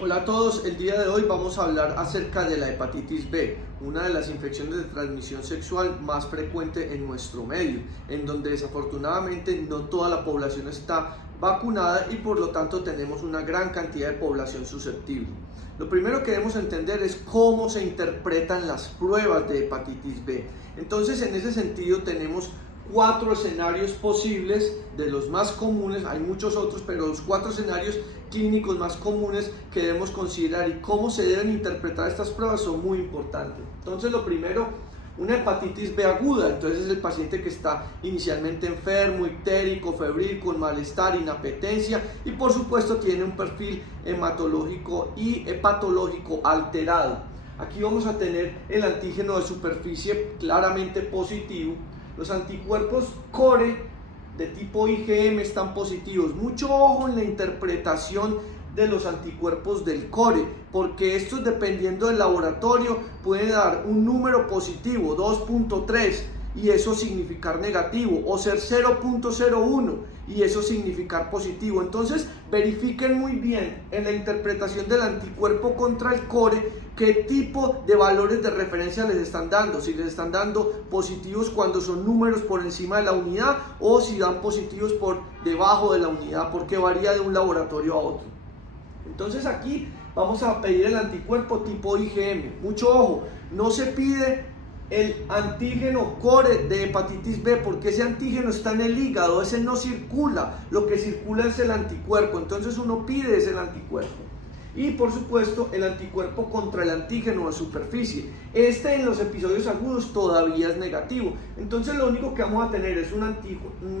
Hola a todos, el día de hoy vamos a hablar acerca de la hepatitis B, una de las infecciones de transmisión sexual más frecuente en nuestro medio, en donde desafortunadamente no toda la población está vacunada y por lo tanto tenemos una gran cantidad de población susceptible. Lo primero que debemos entender es cómo se interpretan las pruebas de hepatitis B. Entonces, en ese sentido tenemos 4 escenarios posibles de los más comunes, hay muchos otros, pero los 4 escenarios clínicos más comunes que debemos considerar y cómo se deben interpretar estas pruebas son muy importantes. Entonces, lo primero, una hepatitis B aguda, entonces es el paciente que está inicialmente enfermo, ictérico, febril, con malestar, inapetencia y por supuesto tiene un perfil hematológico y hepatológico alterado. Aquí vamos a tener el antígeno de superficie claramente positivo. Los anticuerpos core de tipo IgM están positivos. Mucho ojo en la interpretación de los anticuerpos del core, porque estos, dependiendo del laboratorio, pueden dar un número positivo, 2.3, y eso significar negativo, o ser 0.01 y eso significar positivo. Entonces verifiquen muy bien en la interpretación del anticuerpo contra el core qué tipo de valores de referencia les están dando, si les están dando positivos cuando son números por encima de la unidad o si dan positivos por debajo de la unidad, porque varía de un laboratorio a otro. Entonces aquí vamos a pedir el anticuerpo tipo IgM. Mucho ojo, no se pide el antígeno core de hepatitis B porque ese antígeno está en el hígado, ese no circula, lo que circula es el anticuerpo, entonces uno pide ese anticuerpo. Y por supuesto el anticuerpo contra el antígeno de superficie, este en los episodios agudos todavía es negativo, entonces lo único que vamos a tener es un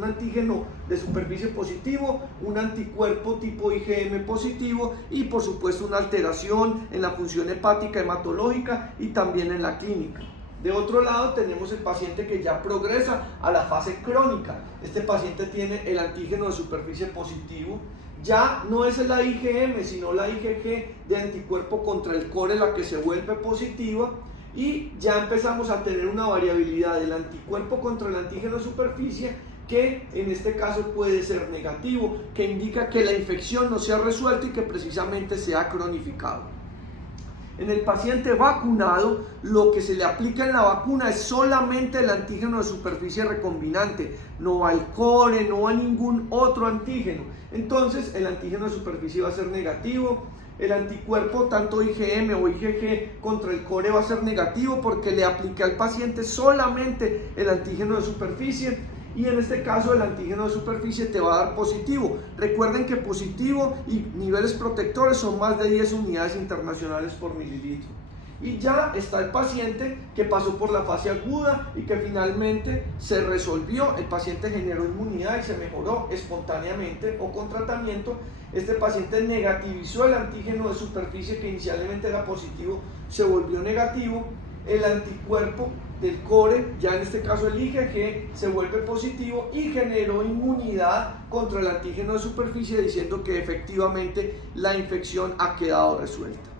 antígeno de superficie positivo, un anticuerpo tipo IgM positivo y por supuesto una alteración en la función hepática hematológica y también en la clínica. De otro lado tenemos el paciente que ya progresa a la fase crónica. Este paciente tiene el antígeno de superficie positivo. Ya no es la IgM, sino la IgG de anticuerpo contra el core la que se vuelve positiva. Y ya empezamos a tener una variabilidad del anticuerpo contra el antígeno de superficie que en este caso puede ser negativo, que indica que la infección no se ha resuelto y que precisamente se ha cronificado. En el paciente vacunado, lo que se le aplica en la vacuna es solamente el antígeno de superficie recombinante, no va al core, no va a ningún otro antígeno. Entonces, el antígeno de superficie va a ser negativo, el anticuerpo tanto IgM o IgG contra el core va a ser negativo porque le apliqué al paciente solamente el antígeno de superficie. Y en este caso el antígeno de superficie te va a dar positivo. Recuerden que positivo y niveles protectores son más de 10 unidades internacionales por mililitro. Y ya está el paciente que pasó por la fase aguda y que finalmente se resolvió. El paciente generó inmunidad y se mejoró espontáneamente o con tratamiento. Este paciente negativizó el antígeno de superficie que inicialmente era positivo, se volvió negativo. El anticuerpo del core, ya en este caso el IgG, se vuelve positivo y generó inmunidad contra el antígeno de superficie, diciendo que efectivamente la infección ha quedado resuelta.